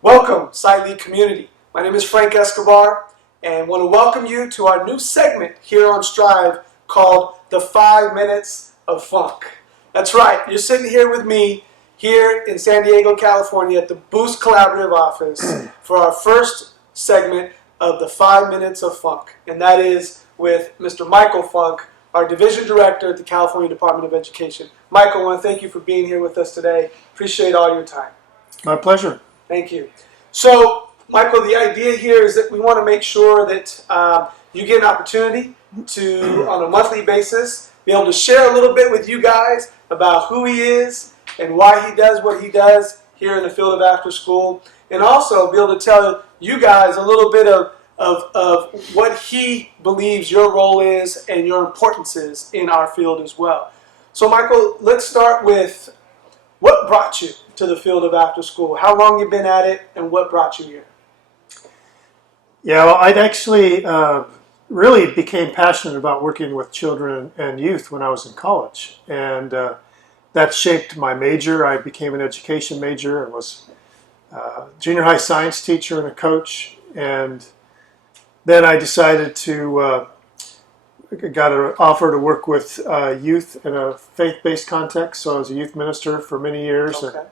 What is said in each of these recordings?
Welcome, Site Lead community. My name is Frank Escobar, and want to welcome you to our new segment here on Strive called the 5 Minutes of Funk. That's right, you're sitting here with me here in San Diego, California at the Boost Collaborative office for our first segment of the 5 Minutes of Funk, and that is with Mr. Michael Funk, our Division Director at the California Department of Education. Michael, I want to thank you for being here with us today. Appreciate all your time. My pleasure. Thank you. So, Michael, the idea here is that we want to make sure that you get an opportunity to, on a monthly basis, be able to share a little bit with you guys about who he is and why he does what he does here in the field of after school, and also be able to tell you guys a little bit of what he believes your role is and your importance is in our field as well. So, Michael, let's start with what brought you to the field of after school? How long you been at it, and what brought you here? Yeah, well, I'd actually really became passionate about working with children and youth when I was in college, and that shaped my major. I became an education major and was a junior high science teacher and a coach, and then I decided to got an offer to work with youth in a faith-based context, so I was a youth minister for many years. Okay.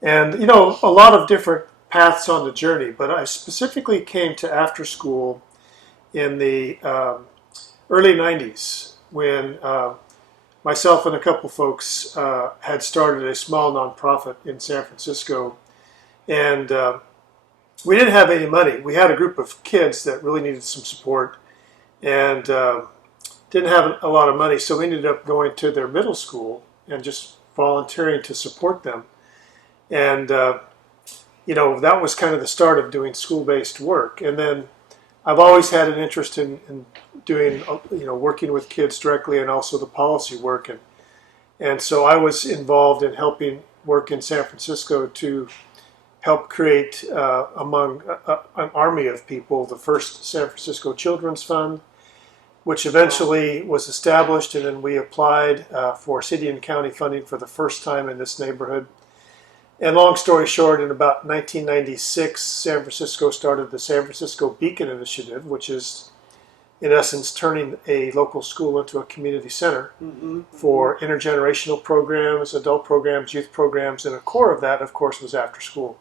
And, you know, a lot of different paths on the journey, but I specifically came to after school in the early 90s when myself and a couple folks had started a small nonprofit in San Francisco, and we didn't have any money. We had a group of kids that really needed some support and didn't have a lot of money, so we ended up going to their middle school and just volunteering to support them. And, you know, that was kind of the start of doing school-based work. And then I've always had an interest in doing, you know, working with kids directly and also the policy work. And so I was involved in helping work in San Francisco to help create, among an army of people, the first San Francisco Children's Fund, which eventually was established, and then we applied for city and county funding for the first time in this neighborhood. And long story short, in about 1996, San Francisco started the San Francisco Beacon Initiative, which is, in essence, turning a local school into a community center for intergenerational programs, adult programs, youth programs, and a core of that, of course, was after school.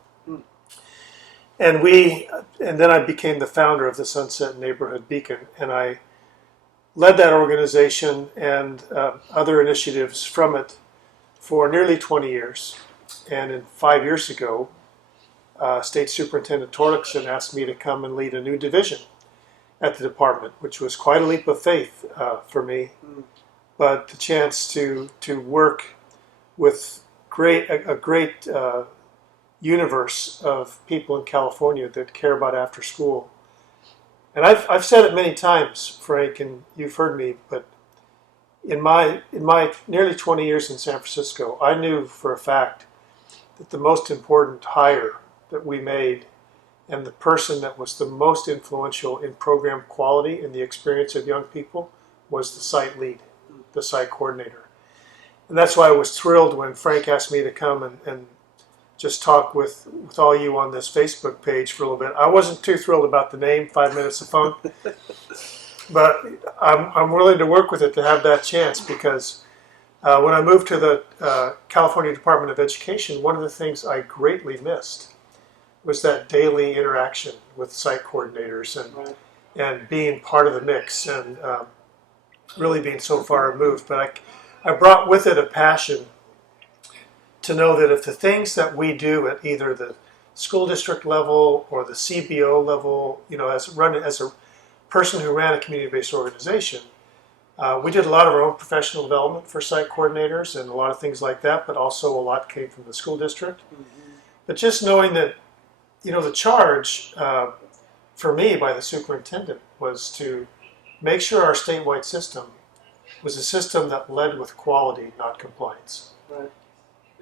And then I became the founder of the Sunset Neighborhood Beacon, and I led that organization and other initiatives from it for nearly 20 years. And 5 years ago, State Superintendent Torlakson asked me to come and lead a new division at the department, which was quite a leap of faith for me. But the chance to work with a great universe of people in California that care about after school. And I've said it many times, Frank, and you've heard me, but in my nearly 20 years in San Francisco, I knew for a fact that the most important hire that we made and the person that was the most influential in program quality and the experience of young people was the site lead, the site coordinator. And that's why I was thrilled when Frank asked me to come and just talk with all you on this Facebook page for a little bit. I wasn't too thrilled about the name, 5 Minutes of Funk, but I'm willing to work with it to have that chance, because when I moved to the California Department of Education, one of the things I greatly missed was that daily interaction with site coordinators and being part of the mix and really being so far removed. But I brought with it a passion to know that if the things that we do at either the school district level or the CBO level, you know, as a person who ran a community-based organization, we did a lot of our own professional development for site coordinators and a lot of things like that, but also a lot came from the school district. But just knowing that, you know, the charge for me by the superintendent was to make sure our statewide system was a system that led with quality, not compliance. Right.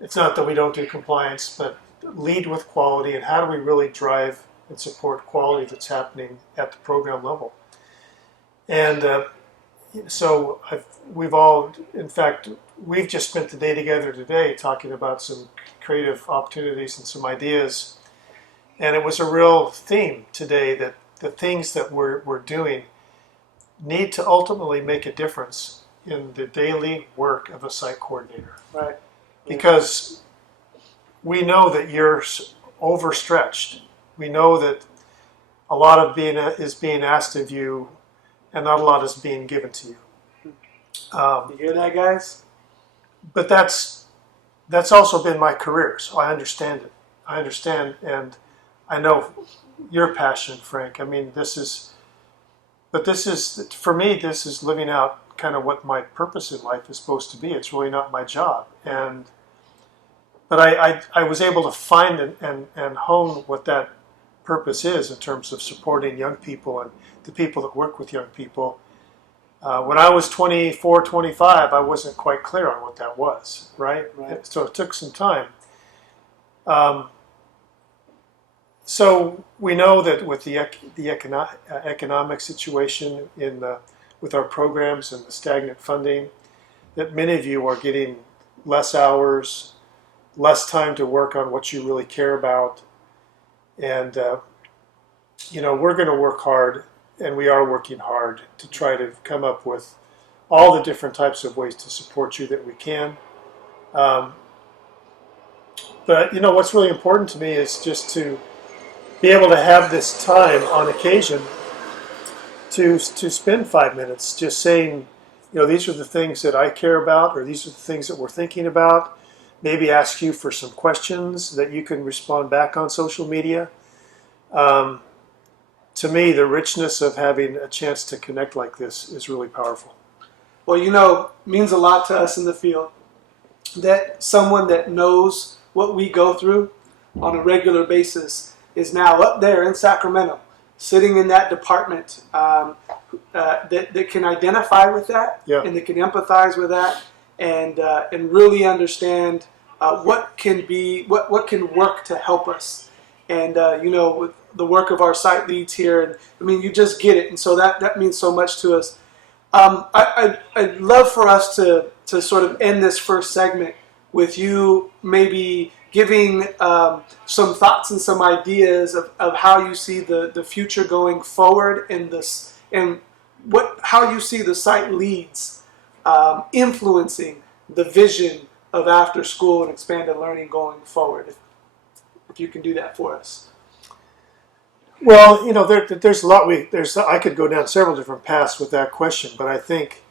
It's not that we don't do compliance, but lead with quality, and how do we really drive and support quality that's happening at the program level. And so we've just spent the day together today talking about some creative opportunities and some ideas And it was a real theme today that the things that we're doing need to ultimately make a difference in the daily work of a site coordinator. Right. Because we know that you're overstretched. We know that a lot of is being asked of you, and not a lot is being given to you. You hear that, guys? But that's also been my career, so I understand it. I understand, and I know your passion, Frank. I mean, but this is, for me, this is living out kind of what my purpose in life is supposed to be. It's really not my job. But I was able to find and hone what that purpose is in terms of supporting young people and the people that work with young people. When I was 24, 25, I wasn't quite clear on what that was, right? So it took some time. So we know that with the economic situation with our programs and the stagnant funding, that many of you are getting less hours, less time to work on what you really care about. And, we're going to work hard, and we are working hard to try to come up with all the different types of ways to support you that we can. But, what's really important to me is just to be able to have this time on occasion to spend 5 minutes just saying, these are the things that I care about, or these are the things that we're thinking about. Maybe ask you for some questions that you can respond back on social media. To me, the richness of having a chance to connect like this is really powerful. Well, it means a lot to us in the field that someone that knows what we go through on a regular basis is now up there in Sacramento, sitting in that department that can identify with that, and that can empathize with that, and really understand what can work to help us. And with the work of our site leads here, and I mean, you just get it, and so that means so much to us. I'd love for us to sort of end this first segment with you maybe giving some thoughts and some ideas of how you see the future going forward, and how you see the site leads influencing the vision of after school and expanded learning going forward. If you can do that for us. Well, there's a lot. I could go down several different paths with that question, but I think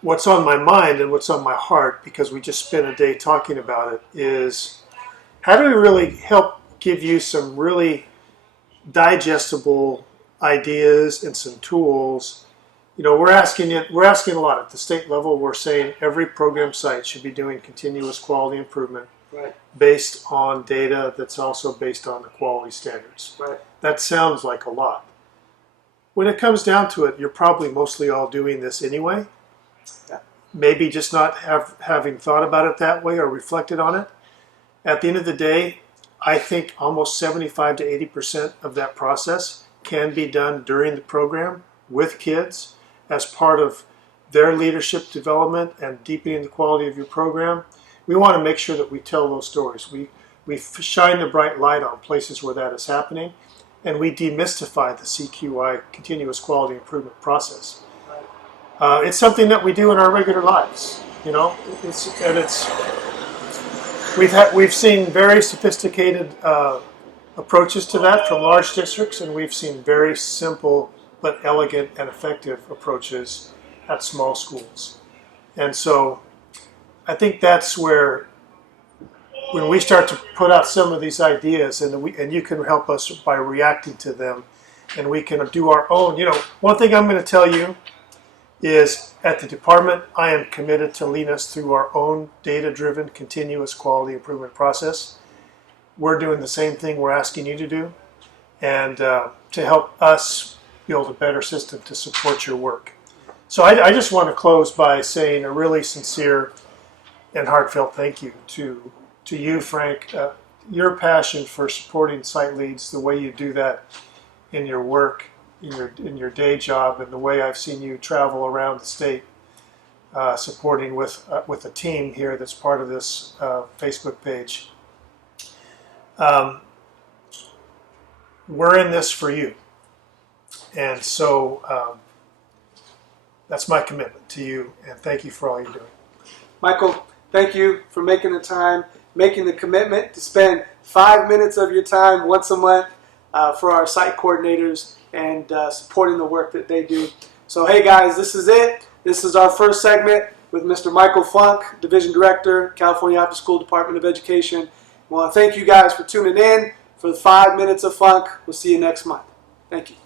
what's on my mind and what's on my heart, because we just spent a day talking about it, is how do we really help give you some really digestible ideas and some tools. We're asking a lot at the state level. We're saying every program site should be doing continuous quality improvement. Right. Based on data that's also based on the quality standards. Right. That sounds like a lot. When it comes down to it, you're probably mostly all doing this anyway. Yeah. Maybe just not having thought about it that way or reflected on it. At the end of the day, I think almost 75 to 80% of that process can be done during the program with kids as part of their leadership development and deepening the quality of your program. We want to make sure that we tell those stories. We shine the bright light on places where that is happening, and we demystify the CQI, continuous quality improvement process. It's something that we do in our regular lives, We've seen very sophisticated approaches to that from large districts, and we've seen very simple but elegant and effective approaches at small schools. And so I think that's where, when we start to put out some of these ideas, and you can help us by reacting to them, and we can do our own. One thing I'm going to tell you is, at the department, I am committed to lead us through our own data-driven, continuous quality improvement process. We're doing the same thing we're asking you to do, and to help us build a better system to support your work. So I just want to close by saying a really sincere and heartfelt thank you to you, Frank. Your passion for supporting site leads, the way you do that in your work, in your day job, and the way I've seen you travel around the state, supporting with a team here that's part of this Facebook page. we're in this for you. And so that's my commitment to you, and thank you for all you're doing. Michael, thank you for making the time, making the commitment to spend 5 minutes of your time once a month for our site coordinators and supporting the work that they do. So hey guys, this is it. This is our first segment with Mr. Michael Funk, Division Director, California After School Department of Education. I want to thank you guys for tuning in for the 5 minutes of funk. We'll see you next month. Thank you.